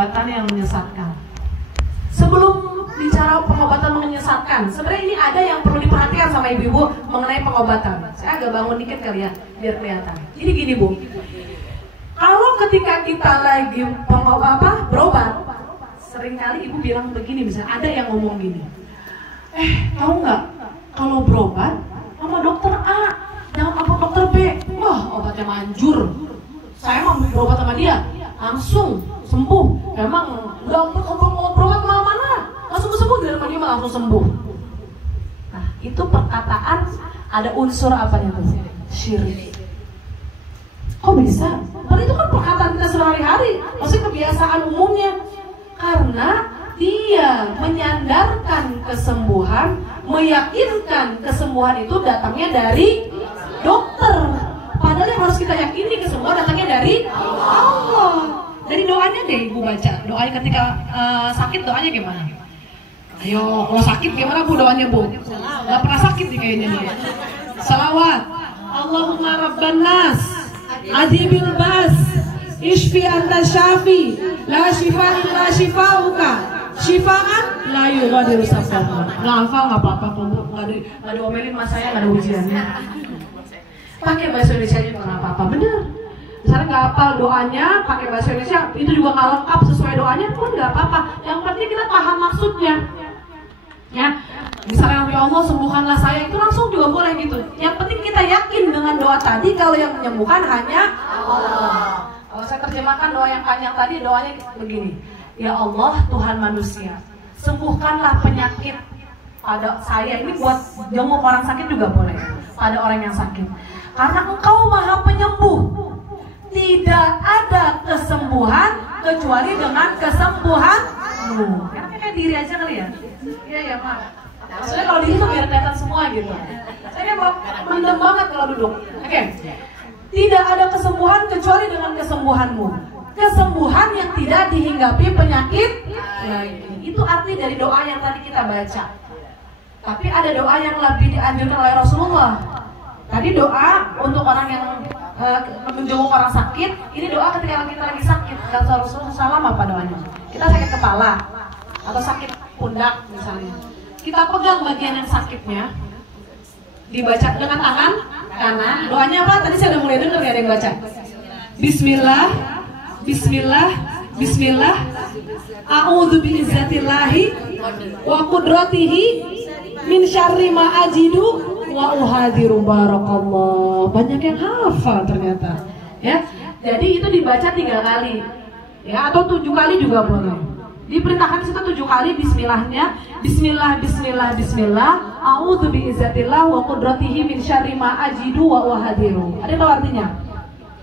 pengobatan yang menyesatkan. Sebelum bicara pengobatan menyesatkan, sebenarnya ini ada yang perlu diperhatikan sama ibu-ibu mengenai pengobatan. Saya agak bangun dikit kali ya, biar kelihatan. Jadi gini Bu, kalau ketika kita lagi berobat, seringkali ibu bilang begini, misalnya ada yang ngomong gini, tahu nggak, kalau berobat sama dokter A, jangan sama dokter B, wah obatnya manjur. Saya mau berobat sama dia, langsung sembuh. Emang nggak berobat kemana-mana, langsung sembuh, dari dia malah langsung sembuh. Nah itu perkataan ada unsur apanya tuh? Syirik. Kok bisa? Padahal itu kan perkataan kita sehari-hari, maksudnya kebiasaan umumnya. Karena dia menyandarkan kesembuhan, meyakinkan kesembuhan itu datangnya dari dokter. Padahal yang harus kita yakini kesembuhan datangnya dari Allah. Dari doanya deh ibu baca. Doanya ketika sakit, doanya gimana? Ayo, kalau sakit gimana Bu doanya Bu? Gak pernah sakit nih kayaknya nih. Salawat. Allahumma rabban nas, ajibil bas, ishfi anta syafi, la shifa illa shifauka, shifaan la yughadiru saqama. Nggak hafal nggak apa-apa, nggak diomelin mas saya, nggak ada ujiannya. Pakai bahasa Indonesia juga nggak apa-apa, bener. Misalnya nggak hafal doanya, pakai bahasa Indonesia itu juga nggak lengkap sesuai doanya pun nggak apa-apa. Yang penting kita paham maksudnya. Ya, misalnya ya Allah sembuhkanlah saya, itu langsung juga boleh gitu. Yang penting kita yakin dengan doa tadi kalau yang menyembuhkan hanya Allah. Kalau saya terjemahkan doa yang panjang tadi, doanya begini, ya Allah Tuhan manusia, sembuhkanlah penyakit pada saya. Ini buat jenguk orang sakit juga boleh, pada orang yang sakit. Karena Engkau Maha Penyembuh, tidak ada kesembuhan kecuali dengan kesembuhanmu. Enaknya kayak diri aja kali ya. Iya ya Pak. Maksudnya kalau diri tuh biar kelihatan semua gitu. Saya kan mendem banget kalau duduk. Oke. Tidak ada kesembuhan kecuali dengan kesembuhanmu. Kesembuhan yang tidak dihinggapi penyakit lagi. Itu arti dari doa yang tadi kita baca. Tapi ada doa yang lebih dianjurkan oleh Rasulullah. Tadi doa untuk orang yang menjenguk orang sakit. Ini doa ketika kita lagi sakit. Kata Rasulullah SAW apa doanya? Kita sakit kepala atau sakit pundak misalnya. Kita pegang bagian yang sakitnya, dibaca dengan tangan kanan. Doanya apa? Tadi saya udah mulai dengar ya, ada yang baca. Bismillah, Bismillah, Bismillah. A'udzu bi'izzatillahi wa qudratihi min syarri ma ajidu wa uhadiru. Barakallah. Banyak yang hafal ternyata. Ya. Jadi itu dibaca 3 kali. Ya, atau 7 kali juga boleh. Diperintahkan situ 7 kali bismillahnya. Bismillah, Bismillah, Bismillah. A'udzu biizzatillah wa qudratihi min syarri ma ajidu wa uhadiru. Ada tahu artinya?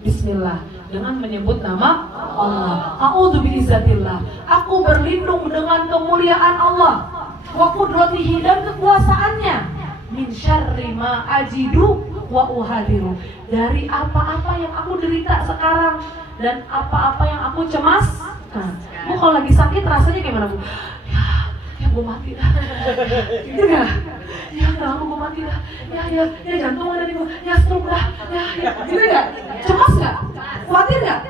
Bismillah, dengan menyebut nama Allah. A'udzu biizzatillah, aku berlindung dengan kemuliaan Allah. Wa qudratihi, dan kekuasaannya. Min syarri ma ajidu wa uhadiru, dari apa-apa yang aku derita sekarang dan apa-apa yang aku cemaskan. Bu kalau lagi sakit rasanya gimana Bu? Ya gue mati dah. Gitu gak? Ya lama gue mati dah. Ya jantung ada di gue. Ya stroke dah. Ya. Gitu gak? Cemas gak? Khawatir gak?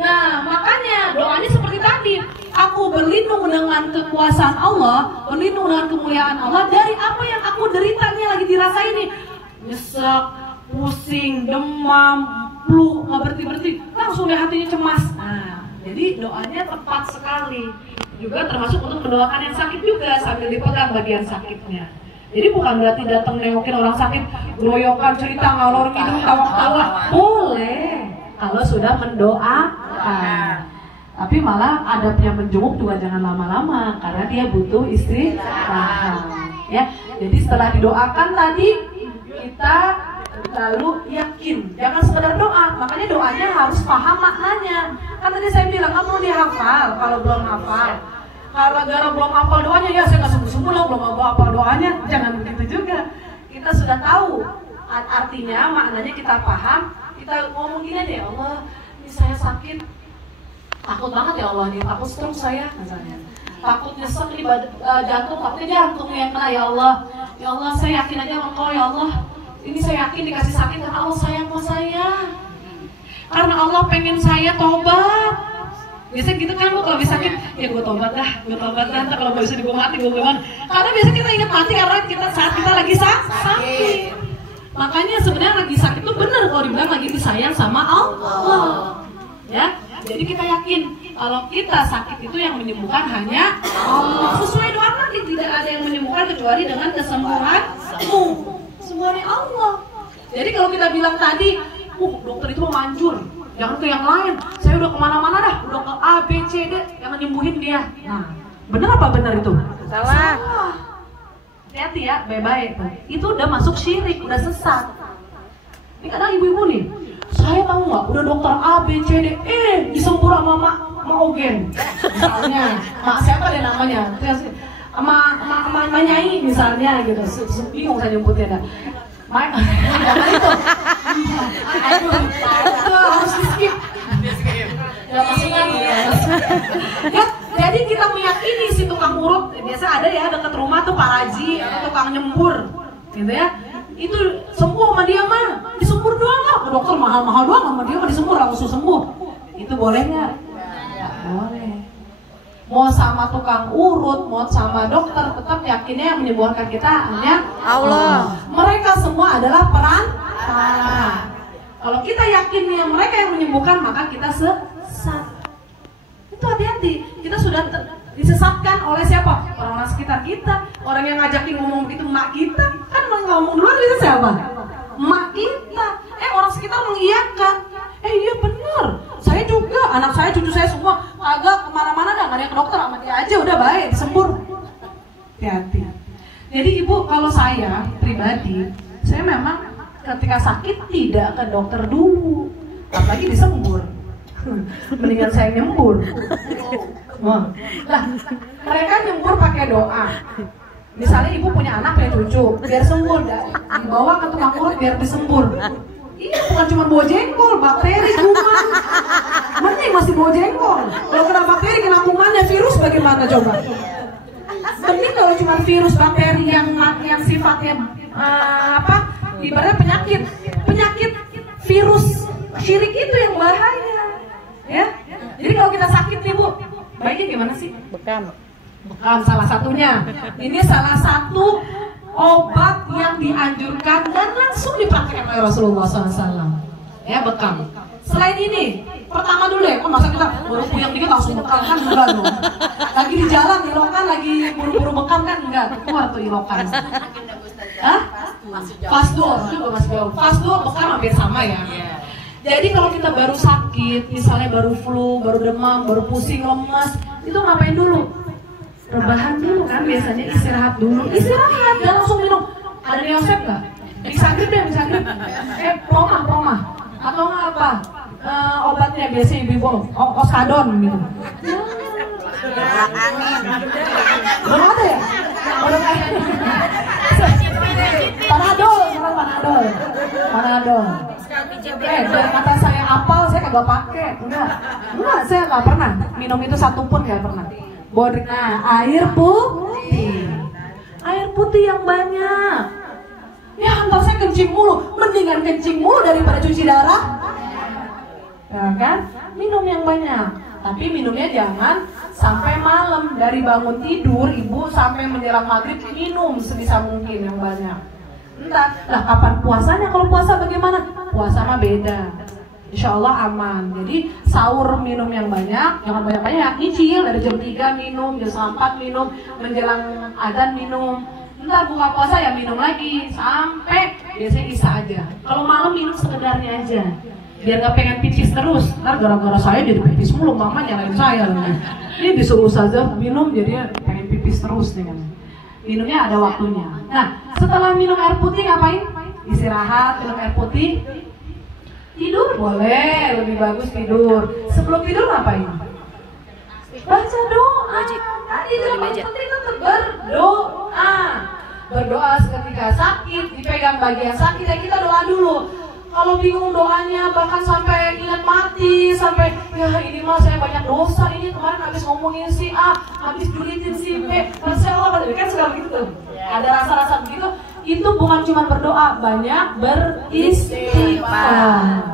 Nah makanya doanya seperti tadi. Aku berlindung dengan kekuasaan Allah, berlindung dengan kemuliaan Allah dari apa yang aku derita nih lagi dirasain nih. Nyesek, pusing, demam, flu, gak berhenti-berhenti. Langsung deh hatinya cemas. Nah, jadi doanya tepat sekali. Juga termasuk untuk mendoakan yang sakit juga sambil dipegang bagian sakitnya. Jadi bukan berarti datang nengokin orang sakit, geroyokan, cerita, ngalor ngidul, tawa-tawa. Boleh kalau sudah mendoakan. Tapi malah adabnya menjenguk juga jangan lama-lama karena dia butuh istirahat. Ya. Jadi setelah didoakan tadi kita lalu yakin, jangan sekedar doa. Makanya doanya harus paham maknanya. Kan tadi saya bilang nggak perlu dihafal kalau belum hafal. Kalau gara belum hafal doanya, ya saya nggak sembuh-sembuh loh, belum hafal doanya. Jangan begitu juga. Kita sudah tahu artinya, maknanya kita paham. Kita ngomong gini deh, Allah, ini saya sakit, takut banget ya Allah nih, takut stroke saya misalnya. Takut nyesek nih jantung, takutnya jantung yang kena ya Allah. Ya Allah, saya yakin aja sama Engkau ya Allah. Ini saya yakin dikasih sakit karena Allah sayang sama saya. Karena Allah pengen saya tobat. Biasanya gitu kan Bu, kalau habis sakit ya gue tobat dah, ntar kalau bisa gue mati gue gimana? Karena biasanya kita ingat mati karena saat kita lagi sakit. Makanya sebenarnya lagi sakit itu benar kalau dibilang lagi disayang sama Allah. Ya, jadi kita yakin kalau kita sakit itu yang menyembuhkan hanya Allah. Sesuai doa Nabi, tidak ada yang menyembuhkan kecuali dengan kesembuhanmu. Semuanya Allah. Jadi kalau kita bilang tadi, dokter itu mau manjur, jangan ke yang lain. Saya udah kemana-mana dah, udah ke A, B, C, D, yang nyembuhin dia. Nah, benar apa benar itu? Salah. Hati-hati ya, baik-baik. Itu udah masuk syirik, udah sesat. Ini kadang ibu-ibu nih, saya tahu nggak, udah dokter A, B, C, D, disembur sama mak Ogen. Misalnya, mak siapa deh namanya? Sama Nyai misalnya gitu. Bingung saya nyebutnya dah. Jangan itu. Aduh, itu harus di skip. Gak masukan ya. Jadi kita meyakini si tukang urut, biasa ada ya dekat rumah tuh Pak Haji atau tukang nyembur, gitu ya. Itu sembuh sama dia mah, disembur doang lah. Dokter mahal-mahal doang sama dia mah disembur langsung sembuh. Itu boleh nggak? Nggak boleh. Mau sama tukang urut, mau sama dokter, tetap yakinnya yang menyembuhkan kita hanya Allah. Mereka semua adalah perantara. Kalau kita yakin yang mereka yang menyembuhkan, maka kita sesat. Itu hati-hati. Kita sudah disesatkan oleh siapa? Orang-orang sekitar kita. Orang yang ngajakin ngomong begitu, mak kita. Kan ngomong duluan bisa siapa? Mak kita. Orang sekitar mengiyakan. Iya bener. Saya juga, anak saya, cucu saya semua agak kemana-mana dah, nggak ada yang ke dokter, sama dia aja udah baik, disembur. Hati-hati. Jadi ibu, kalau saya pribadi, saya memang ketika sakit tidak ke dokter dulu, apalagi disembur. Mendingan saya nyembur. Lah, mereka nyembur pakai doa. Misalnya ibu punya anak, punya cucu, biar sembuh, dibawa ke tukang urut biar disembur. Iya, bukan cuma bawa jengkol, bakteri, kuman. Mending masih bawa jengkol. Kalau kena bakteri, kena kumannya, virus bagaimana coba? Mending kalau cuma virus, bakteri yang sifatnya ibaratnya penyakit virus syirik itu yang bahaya. Ya. Jadi kalau kita sakit nih Bu, baiknya gimana sih? Bekam Salah satunya. Ini salah satu obat yang dianjurkan dan langsung dipraktikkan oleh Rasulullah SAW. Ya, bekam. Selain ini, pertama dulu ya, kan masa kita baru puyeng dikit langsung bekam kan enggak dong. Lagi di jalan ilokan, lagi buru-buru bekam kan enggak, keluar tuh ilokan. Hah? Fasdul juga masih jauh. Fasdul bekam hampir sama ya. Jadi kalau kita baru sakit, misalnya baru flu, baru demam, baru pusing, lemas, itu ngapain dulu? Rebahan dulu kan, biasanya istirahat dulu. Istirahat, jangan langsung minum. Ada Neosep nggak? Mixagrip deh, Mixagrip. Promah. Atau nggak apa? Obatnya biasanya ibu Oskadon gitu. Belum ada ya? Panadol. Dari kata saya apal, saya kagak pakai. Enggak, saya nggak pernah minum itu satu pun, nggak pernah. Air putih yang banyak. Ya ntar saya kencing mulu, mendingan kencing mulu daripada cuci darah. Ya kan? Minum yang banyak. Tapi minumnya jangan sampai malam. Dari bangun tidur ibu sampai menjelang maghrib minum sebisa mungkin yang banyak. Entah lah kapan puasanya. Kalau puasa bagaimana? Puasa mah beda. Insya Allah aman. Jadi sahur minum yang banyak, jangan banyak-banyak, nyicil dari jam 3 minum, jam 4 minum, menjelang adzan minum. Ntar buka puasa ya minum lagi sampai biasanya isya aja. Kalau malam minum sekedarnya aja, biar nggak pengen pipis terus. Ntar gara-gara saya jadi pipis mulu, mama nyalain saya lagi. Ini disuruh saja minum jadi pengen pipis terus nih kan. Minumnya ada waktunya. Nah setelah minum air putih ngapain? Istirahat, minum air putih. Tidur boleh, lebih bagus tidur. Sebelum tidur ngapain? Baca doa. Tadi yang penting tetap berdoa. Berdoa ketika sakit, dipegang bagian sakit, ya kita doa dulu. Kalau bingung doanya, bahkan sampai ingat mati, sampai ya ini mah saya banyak dosa, ini kemarin habis ngomongin si A, habis julitin si B, Masya Allah, kan suka begitu. Ada rasa-rasa begitu. Itu bukan cuma berdoa, banyak beristighfar.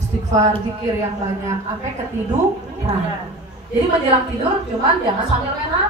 Istighfar, zikir yang banyak, sampai ketiduran. Jadi menjelang tidur cuman jangan sambil main HP.